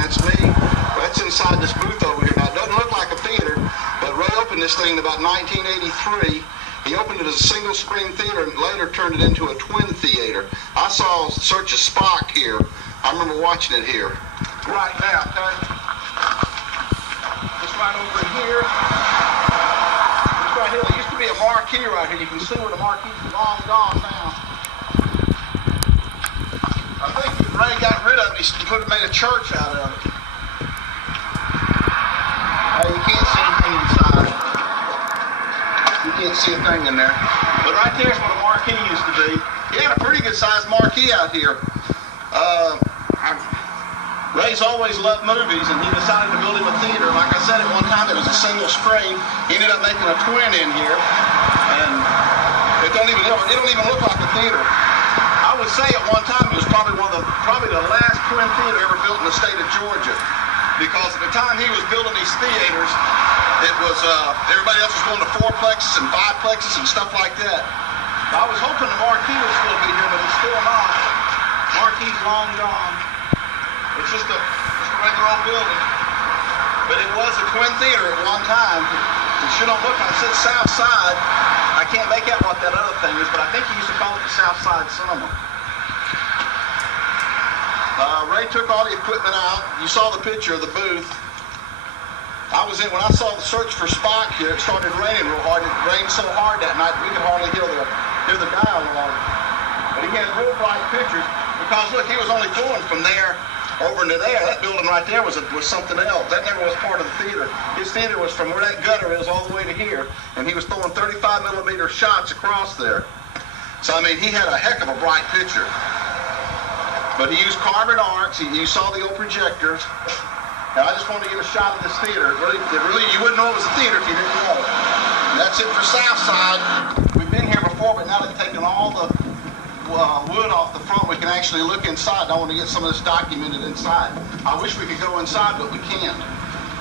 that's me. That's inside this booth over here. Now, it doesn't look like a theater, but Ray opened this thing in about 1983. He opened it as a single-screen theater and later turned it into a twin theater. I saw Search of Spock here. I remember watching it here. Right now, okay? Just right over here. Just right here. There used to be a marquee right here. You can see where the marquee's long gone now. I think Ray got rid of it. He made a church out of it. You can't see anything inside. You can't see a thing in there. But right there's where the marquee used to be. He had a pretty good sized marquee out here. Ray's always loved movies, and he decided to build him a theater. Like I said, at one time it was a single screen. He ended up making a twin in here, and it don't even look like a theater. I would say at one time it was probably the last twin theater ever built in the state of Georgia, because at the time he was building these theaters, it was everybody else was going to fourplexes and fiveplexes and stuff like that. I was hoping the marquee would still be here, but it's still not. Marquee's long gone. It's just a regular old building. But it was a twin theater at one time. It sure don't look like it. It says South Side. I can't make out what that other thing is, but I think he used to call it the South Side Cinema. Ray took all the equipment out. You saw the picture of the booth. When I saw the Search for Spock here, it started raining real hard. It rained so hard that night we could hardly hear the dialogue. But he had real bright pictures because look, he was only throwing from there over into there. That building right there was something else. That never was part of the theater. His theater was from where that gutter is all the way to here, and he was throwing 35mm shots across there. So I mean, he had a heck of a bright picture. But he used carbon arcs. You saw the old projectors. And I just wanted to get a shot of this theater. Really, you wouldn't know it was a theater if you didn't know it. And that's it for Southside. We've been here before, but now they've taken all the wood off the front. We can actually look inside. I want to get some of this documented inside. I wish we could go inside, but we can't.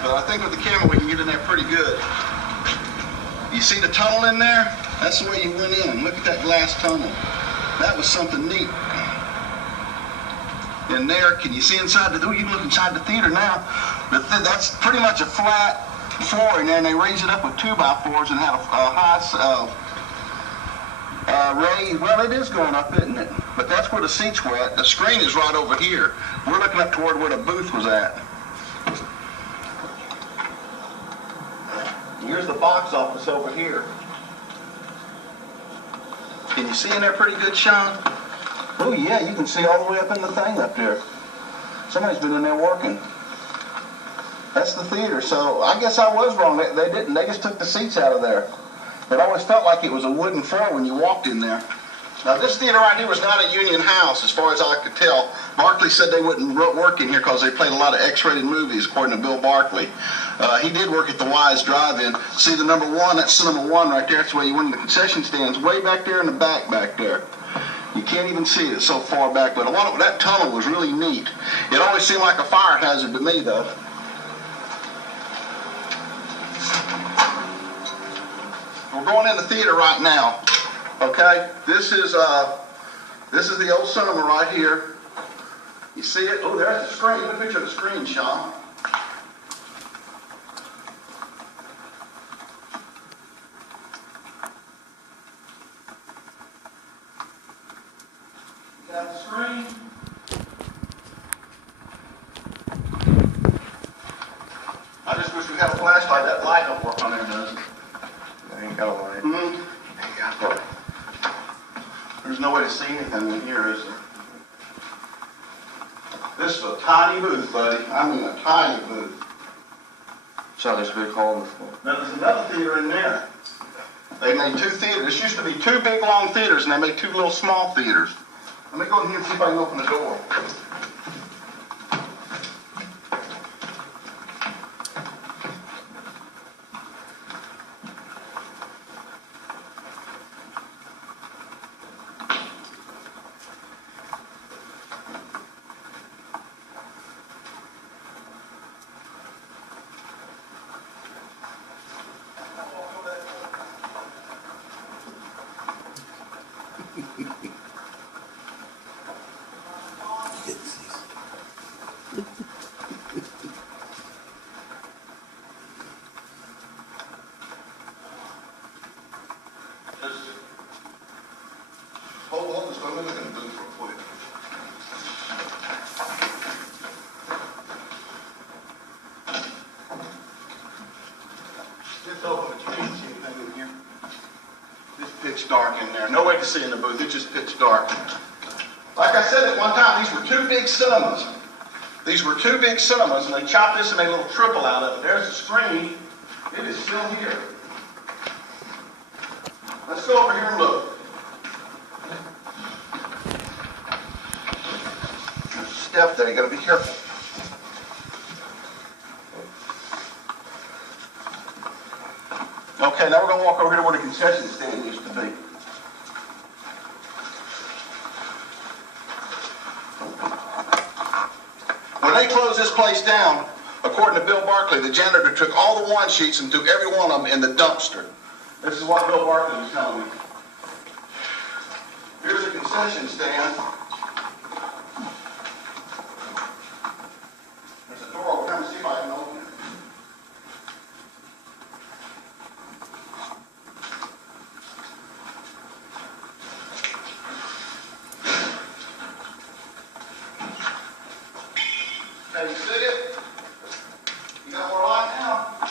But I think with the camera, we can get in there pretty good. You see the tunnel in there? That's the way you went in. Look at that glass tunnel. That was something neat. In there, can you see inside you can look inside the theater now. That's pretty much a flat floor in there, and they raise it up with 2x4s and have a high raise. Well, it is going up, isn't it? But that's where the seats were at. The screen is right over here. We're looking up toward where the booth was at. Here's the box office over here. Can you see in there pretty good, Sean? Oh yeah, you can see all the way up in the thing up there. Somebody's been in there working. That's the theater. So I guess I was wrong. They didn't. They just took the seats out of there. It always felt like it was a wooden floor when you walked in there. Now this theater right here was not a union house, as far as I could tell. Barkley said they wouldn't work in here because they played a lot of X-rated movies, according to Bill Barkley. He did work at the Wise Drive-In. See the number 1? That's Cinema 1 right there. That's where you went in the concession stands, way back there in the back there. You can't even see it so far back, but a lot of that tunnel was really neat. It always seemed like a fire hazard to me, though. We're going in the theater right now. Okay, this is the old cinema right here. You see it? Oh, there's the screen. Get a picture of the screen, Sean. Got the screen. I just wish we had a flashlight. That light don't work on there, does it? I ain't got a light. Mm-hmm. Ain't got a light. There's no way to see anything in here, is there? This is a tiny booth, buddy. I mean a tiny booth. So there's a big hole in the floor. Now there's another theater in there. They made 2 theaters. This used to be 2 big long theaters, and they made 2 little small theaters. Let me go in here and see if I can open the door. dark in there. No way to see in the booth. It's just pitch dark. Like I said at one time, these were two big cinemas. These were two big cinemas, and they chopped this and made a little triple out of it. There's the screen. It is still here. Let's go over here and look. There's a step there. You got to be careful. Okay, now we're going to walk over here to where the concession stand used to be. When they closed this place down, according to Bill Barkley, the janitor took all the wine sheets and threw every one of them in the dumpster. This is what Bill Barkley was telling me. Here's a concession stand. There's a door over there. Let me see if I can open it. Can you see it? You got more light now.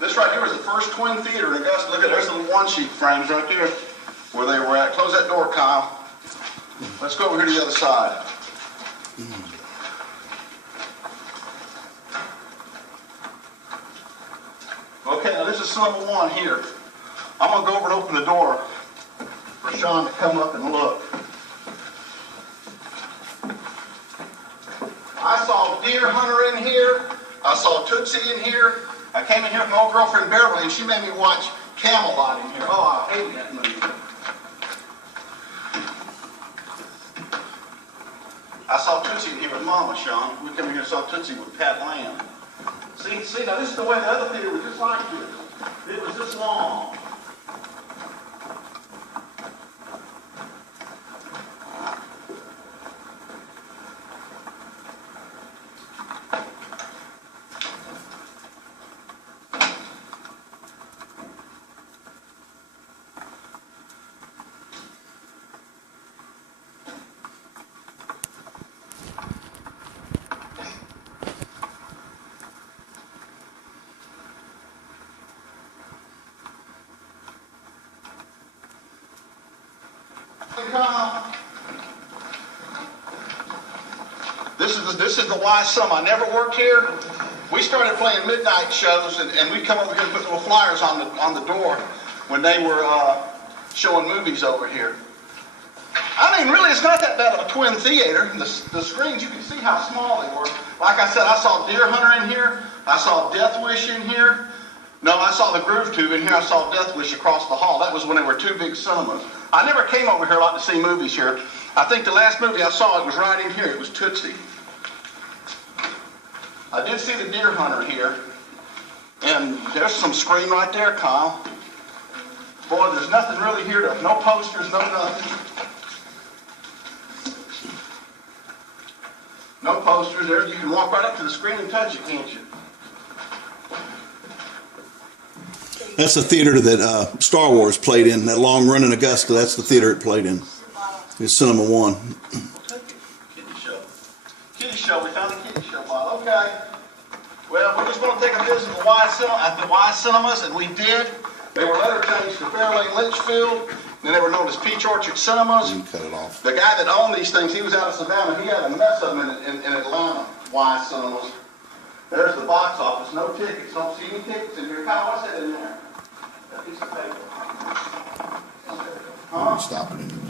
This right here was the first twin theater in Augusta. Look at there's the one sheet frames right there where they were at. Close that door, Kyle. Let's go over here to the other side. Okay, now this is number one here. I'm going to go over and open the door for Sean to come up and look. I saw Deer Hunter in here. I saw Tootsie in here. I came in here with my old girlfriend Beverly, and she made me watch Camelot in here. Oh, I hate that movie. I saw Tootsie in here with Mama, Sean. We come in here and saw Tootsie with Pat Lamb. See, now this is the way the other theater was just like this. It was this long. This is the why some. I never worked here. We started playing midnight shows, and we'd come over here and put little flyers on the door when they were showing movies over here. I mean, really, it's not that bad of a twin theater. The screens, you can see how small they were. Like I said, I saw Deer Hunter in here. I saw Death Wish in here. No, I saw the Groove Tube in here. I saw Death Wish across the hall. That was when there were two big cinemas. I never came over here a lot to see movies here. I think the last movie I saw, it was right in here. It was Tootsie. I did see the Deer Hunter here. And there's some screen right there, Kyle. Boy, there's nothing really here. No posters, no nothing. No posters. There, you can walk right up to the screen and touch it, can't you? That's the theater that Star Wars played in, that long run in Augusta. That's the theater it played in. It's Cinema One. Kitty show. Kitty show. We found a kitty show bottle. Okay. Well, we're just going to take a visit at the Y Cinemas, and we did. They were later changed to Fairlane Litchfield. Then they were known as Peach Orchard Cinemas. You can cut it off. The guy that owned these things, he was out of Savannah. He had a mess of them in Atlanta. Y Cinemas. There's the box office. No tickets. Don't see any tickets in here. Kyle, what's that in there? That piece of paper. Huh? Stop it.